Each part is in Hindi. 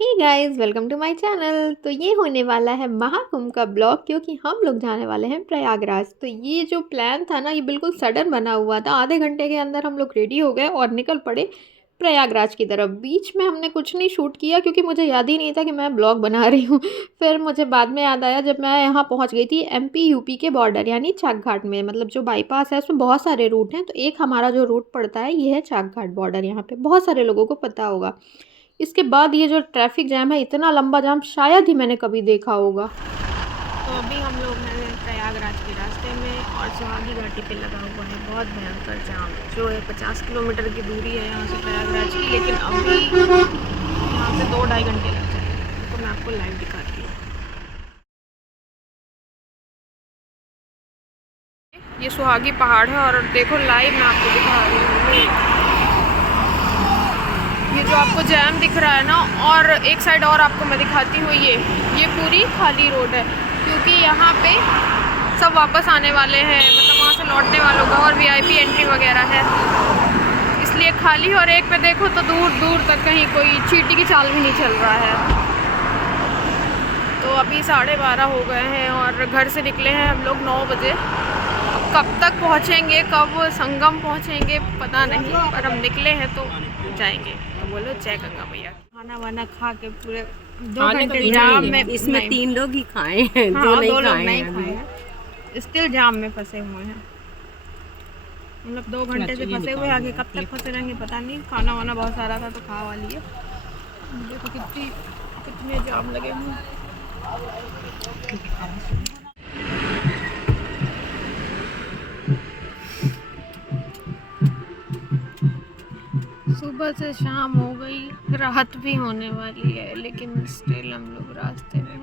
Hey guys, welcome to my channel. तो ये होने वाला है महाकुंभ का ब्लॉग, क्योंकि हम लोग जाने वाले हैं प्रयागराज। तो ये जो प्लान था ना, ये बिल्कुल सडन बना हुआ था। आधे घंटे के अंदर हम लोग रेडी हो गए और निकल पड़े प्रयागराज की तरफ। बीच में हमने कुछ नहीं शूट किया, क्योंकि मुझे याद ही नहीं था कि मैं ब्लॉग बना रही हूँ। फिर मुझे बाद में याद आया, जब मैं यहाँ पहुँच गई थी एमपी यूपी के बॉर्डर, यानी चाक घाट में। मतलब जो बाईपास है उसमें बहुत सारे रूट हैं, तो एक हमारा जो रूट पड़ता है ये है चाक घाट बॉर्डर। यहाँ पे बहुत सारे लोगों को पता होगा। इसके बाद ये जो ट्रैफिक जैम है, इतना लंबा जाम शायद ही मैंने कभी देखा होगा। तो अभी हम लोग हैं प्रयागराज के रास्ते में और सुहागी घाटी पे लगा हुआ है बहुत भयंकर जाम, जो है 50 किलोमीटर की दूरी है यहाँ से प्रयागराज की। लेकिन अभी यहाँ से 2-2.5 घंटे लग जाएंगे। तो मैं आपको लाइव दिखाती हूँ। ये सुहागी पहाड़ है और देखो लाइव मैं आपको दिखा रही हूँ। ये जो आपको जैम दिख रहा है ना, और एक साइड और आपको मैं दिखाती हूँ। ये पूरी खाली रोड है, क्योंकि यहाँ पे सब वापस आने वाले हैं, मतलब वहाँ से लौटने वालों का, और वीआईपी एंट्री वगैरह है, इसलिए खाली। और एक पे देखो तो दूर दूर तक कहीं कोई चींटी की चाल भी नहीं चल रहा है। तो अभी 12:30 हो गए हैं और घर से निकले हैं हम लोग 9 बजे। अब कब तक पहुँचेंगे, कब संगम पहुँचेंगे पता नहीं, पर हम निकले हैं तो जाएंगे। तो बोलो जय गंगा मैया। खाना वाना खा के पूरे 2 घंटे जाम में, इसमें 3 लोग ही खाए हैं, हाँ, 2 2 नहीं लोग खाए नहीं हैं खाए हैं, स्टिल जाम में फंसे हुए हैं। मतलब 2 घंटे से फंसे हुए, आगे कब तक फंसे रहेंगे पता नहीं। खाना वाना बहुत सारा था तो खा वा लिए। देखो कितने जाम लगे हुए हैं। सुबह से शाम हो गई, रात भी होने वाली है, लेकिन स्टिल हम लोग रास्ते में हैं।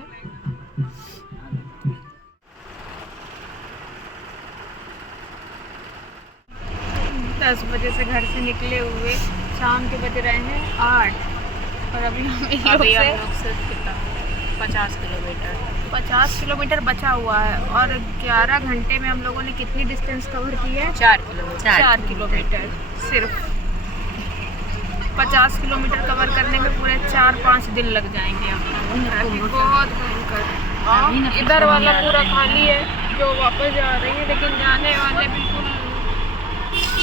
10 बजे से घर से निकले हुए, शाम के बज रहे हैं 8, और अभी हम लोग से 50 किलोमीटर बचा हुआ है। और 11 घंटे में हम लोगों ने कितनी डिस्टेंस कवर की है? 4 किलोमीटर सिर्फ। 50 किलोमीटर कवर करने में पूरे 4-5 दिन लग जाएंगे आपको। बहुत भयंकर। इधर वाला पूरा खाली है जो वापस जा रही है, लेकिन जाने वाले बिल्कुल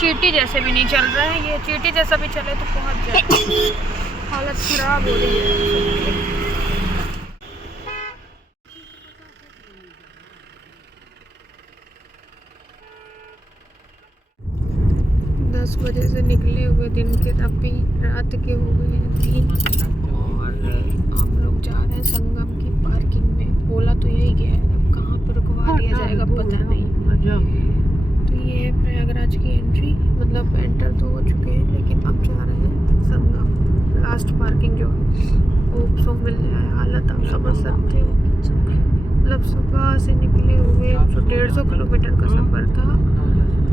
चींटी जैसे भी नहीं चल रहे हैं। ये चींटी जैसा भी चले तो पहुंच जाए। हालत खराब हो रही है। 10 बजे से निकले हुए दिन के अभी रात के हो गए हैं 3, और हम लोग जा रहे हैं संगम की पार्किंग में। ओला तो यही गया है, अब कहाँ पर रुकवा दिया जाएगा पता नहीं। तो ये है प्रयागराज की एंट्री, मतलब एंटर तो हो चुके हैं, लेकिन अब जा रहे हैं संगम। लास्ट पार्किंग जो होप सो मिल जाए। हालत आप समझ सकते हो, मतलब सुबह से निकले हुए जो 150 किलोमीटर का सफ़र था,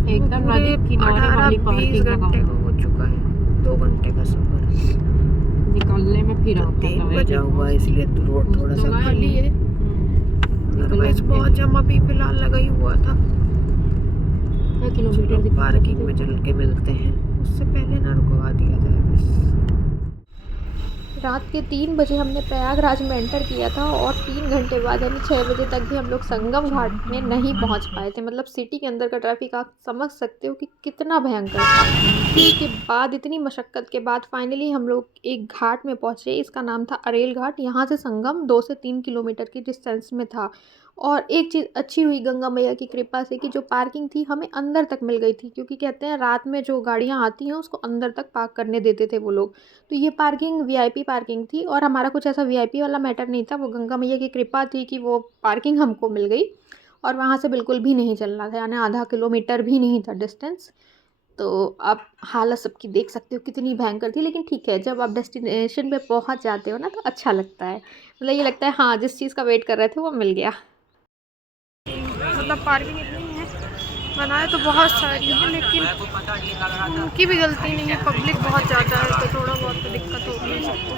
एकदम नदी किनारे वाली पार्किंग घंटे का हो चुका है। 2 घंटे का सफर निकलने में फिर आता 3 बजा हुआ है, इसलिए तो रोड थोड़ा सा खाली है। अदरवाइज बहुत जम अभी फिलहाल लगा ही हुआ था। किलोमीटर पार्किंग में चल के मिलते हैं, उससे पहले ना रुकवा दिया जाए बस। रात के 3 बजे हमने प्रयागराज में एंटर किया था, और 3 घंटे बाद यानी 6 बजे तक भी हम लोग संगम घाट में नहीं पहुंच पाए थे। मतलब सिटी के अंदर का ट्रैफिक आप समझ सकते हो कि कितना भयंकर था। इसके बाद इतनी मशक्क़त के बाद फाइनली हम लोग एक घाट में पहुंचे। इसका नाम था अरेल घाट। यहाँ से संगम 2 से 3 किलोमीटर की डिस्टेंस में था। और एक चीज़ अच्छी हुई गंगा मैया की कृपा से कि जो पार्किंग थी हमें अंदर तक मिल गई थी, क्योंकि कहते हैं रात में जो गाड़ियाँ आती हैं उसको अंदर तक पार्क करने देते थे वो लोग। तो ये पार्किंग वीआईपी पार्किंग थी, और हमारा कुछ ऐसा वीआईपी वाला मैटर नहीं था। वो गंगा मैया की कृपा थी कि वो पार्किंग हमको मिल गई, और वहाँ से बिल्कुल भी नहीं चलना था, यानी आधा किलोमीटर भी नहीं था डिस्टेंस। तो आप हालत सबकी देख सकते हो कितनी भयंकर थी। लेकिन ठीक है, जब आप डेस्टिनेशन पे पहुँच जाते हो ना तो अच्छा लगता है। मतलब ये लगता है हाँ, जिस चीज़ का वेट कर रहे थे वो मिल गया। मतलब पार्किंग इतनी है, बनाए तो बहुत सारी है, लेकिन उनकी भी गलती नहीं है। पब्लिक बहुत ज़्यादा है तो थोड़ा बहुत तो दिक्कत होगी है सबको।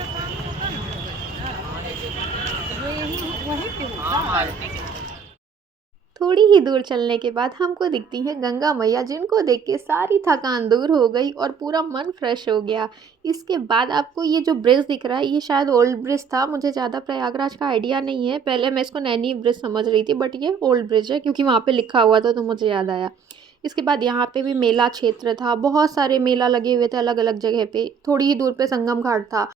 थोड़ी ही दूर चलने के बाद हमको दिखती है गंगा मैया, जिनको देख के सारी थकान दूर हो गई और पूरा मन फ्रेश हो गया। इसके बाद आपको ये जो ब्रिज दिख रहा है, ये शायद ओल्ड ब्रिज था, मुझे ज़्यादा प्रयागराज का आइडिया नहीं है। पहले मैं इसको नैनी ब्रिज समझ रही थी, बट ये ओल्ड ब्रिज है क्योंकि वहाँ पे लिखा हुआ था तो मुझे याद आया। इसके बाद यहाँ पे भी मेला क्षेत्र था, बहुत सारे मेला लगे हुए थे अलग अलग जगह पे। थोड़ी ही दूर पे संगम घाट था।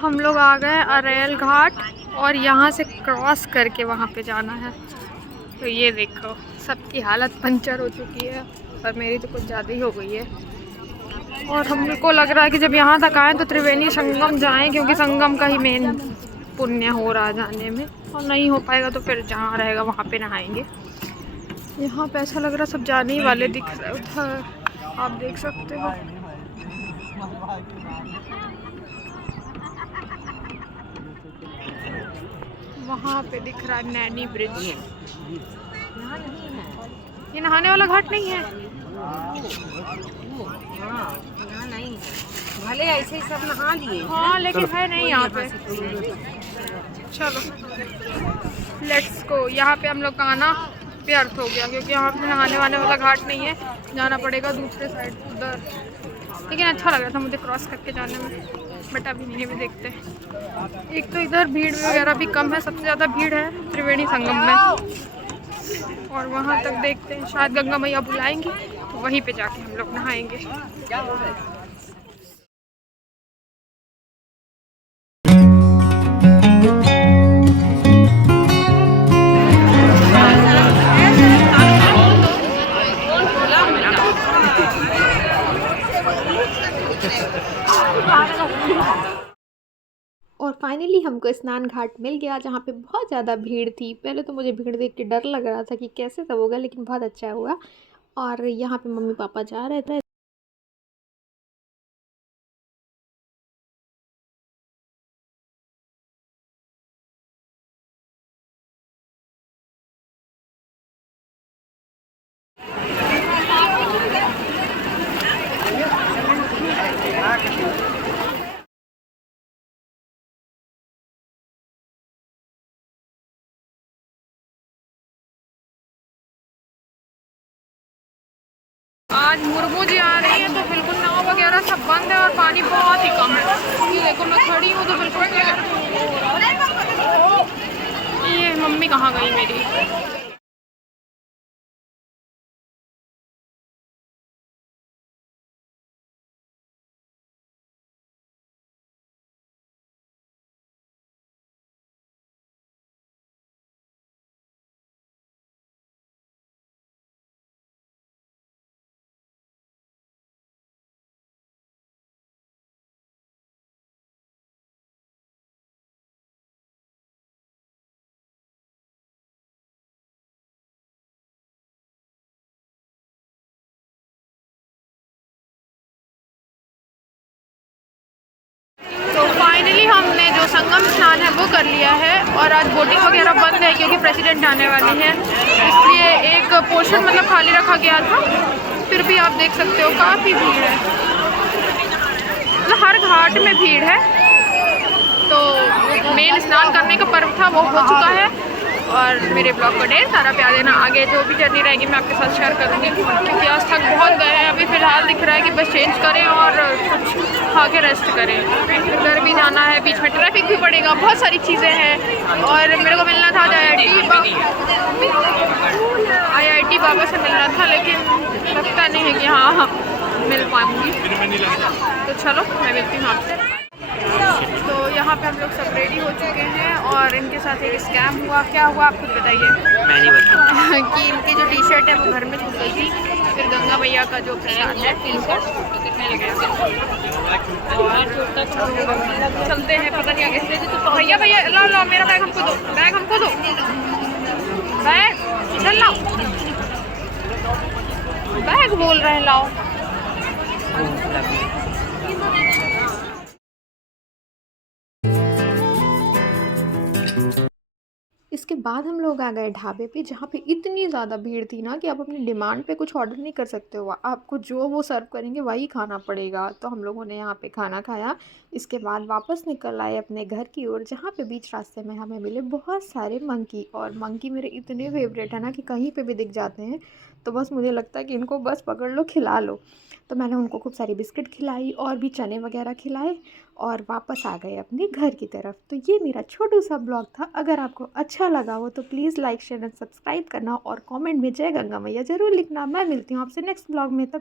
हम लोग आ गए अरेल घाट और यहाँ से क्रॉस करके वहाँ पे जाना है। तो ये देखो, सबकी हालत पंचर हो चुकी है और मेरी तो कुछ ज़्यादा ही हो गई है। और हमको लग रहा है कि जब यहाँ तक आए तो त्रिवेणी संगम जाएं, क्योंकि संगम का ही मेन पुण्य हो रहा जाने में, और नहीं हो पाएगा तो फिर जहाँ रहेगा वहाँ पे नहाएंगे। यहाँ पे ऐसा लग रहा सब जाने ही वाले दिख रहे उधर, आप देख सकते हो। वहाँ पे दिख रहा है नैनी ब्रिज। ये नहाने वाला घाट नहीं है। यहाँ नहीं है, भले ऐसे ही सब नहा लिए। हाँ लेकिन है नहीं यहाँ पे। चलो लेट्स गो। यहाँ पे हम लोग का आना व्यर्थ हो गया क्योंकि यहाँ पे नहाने वाने वाला घाट नहीं है, जाना पड़ेगा दूसरे साइड उधर। लेकिन अच्छा लग रहा था मुझे क्रॉस करके जाने में, बट अभी नहीं भी देखते। एक तो इधर भीड़ वगैरह भी कम है, सबसे ज़्यादा भीड़ है त्रिवेणी संगम में। और वहाँ तक देखते हैं, शायद गंगा मैया बुलाएंगी तो वहीं पे जाके हम लोग नहाएंगे। और फाइनली हमको स्नान घाट मिल गया, जहाँ पे बहुत ज़्यादा भीड़ थी। पहले तो मुझे भीड़ देख के डर लग रहा था कि कैसे सब होगा, लेकिन बहुत अच्छा हुआ। और यहाँ पे मम्मी पापा जा रहे थे। आज मुर्मू जी आ रही है तो बिल्कुल नाव वगैरह सब बंद है और पानी बहुत ही कम है। ये देखो मैं खड़ी हूँ तो बिल्कुल। ये मम्मी कहाँ गई मेरी। फाइनली हमने जो संगम स्नान है वो कर लिया है और आज बोटिंग वगैरह बंद है क्योंकि प्रेसिडेंट आने वाली है, इसलिए एक पोर्शन मतलब खाली रखा गया था। फिर भी आप देख सकते हो काफ़ी भीड़ है, मतलब हर घाट में भीड़ है। तो मेन स्नान करने का पर्व था वो हो चुका है। और मेरे ब्लॉग को ढेर सारा प्यार देना। आगे जो भी जर्नी रहेगी मैं आपके साथ शेयर करूँगी, क्योंकि आज थक बहुत गए हैं। अभी फ़िलहाल दिख रहा है कि बस चेंज करें और कुछ खा के रेस्ट करें। घर भी जाना है, बीच में ट्रैफिक भी पड़ेगा, बहुत सारी चीज़ें हैं। और मेरे को मिलना था IIT बाबा से मिलना था, लेकिन लगता नहीं है कि हाँ मिल पाऊँगी। तो चलो मैं मिलती हूँ आपसे। तो यहाँ पे हम लोग सब रेडी हो चुके हैं और इनके साथ एक स्कैम हुआ। क्या हुआ आप खुद बताइए। मैं नहीं बताऊँ कि इनकी जो टी शर्ट है वो घर में छूट गई थी, फिर गंगा मैया का जो प्रसाद है इनको मिल गया। और चलते हैं, पता नहीं आगे से। भैया भैया लाओ लाओ मेरा बैग हमको दो, बैग हमको दो, बैग इधर लाओ, बैग बोल रहे हैं लाओ। इसके बाद हम लोग आ गए ढाबे पे, जहाँ पे इतनी ज़्यादा भीड़ थी ना कि आप अपनी डिमांड पे कुछ ऑर्डर नहीं कर सकते हो, आपको जो वो सर्व करेंगे वही खाना पड़ेगा। तो हम लोगों ने यहाँ पे खाना खाया। इसके बाद वापस निकल आए अपने घर की ओर, जहाँ पे बीच रास्ते में हमें मिले बहुत सारे मंकी। और मंकी मेरे इतने फेवरेट है ना कि कहीं पे भी दिख जाते हैं तो बस मुझे लगता है कि इनको बस पकड़ लो, खिला लो। तो मैंने उनको खूब सारी बिस्किट खिलाई और भी चने वगैरह खिलाए और वापस आ गए अपने घर की तरफ। तो ये मेरा छोटू सा ब्लॉग था। अगर आपको अच्छा लगा हो तो please like share and subscribe करना और कमेंट में जय गंगा मैया ज़रूर लिखना। मैं मिलती हूँ आपसे नेक्स्ट ब्लॉग में। तब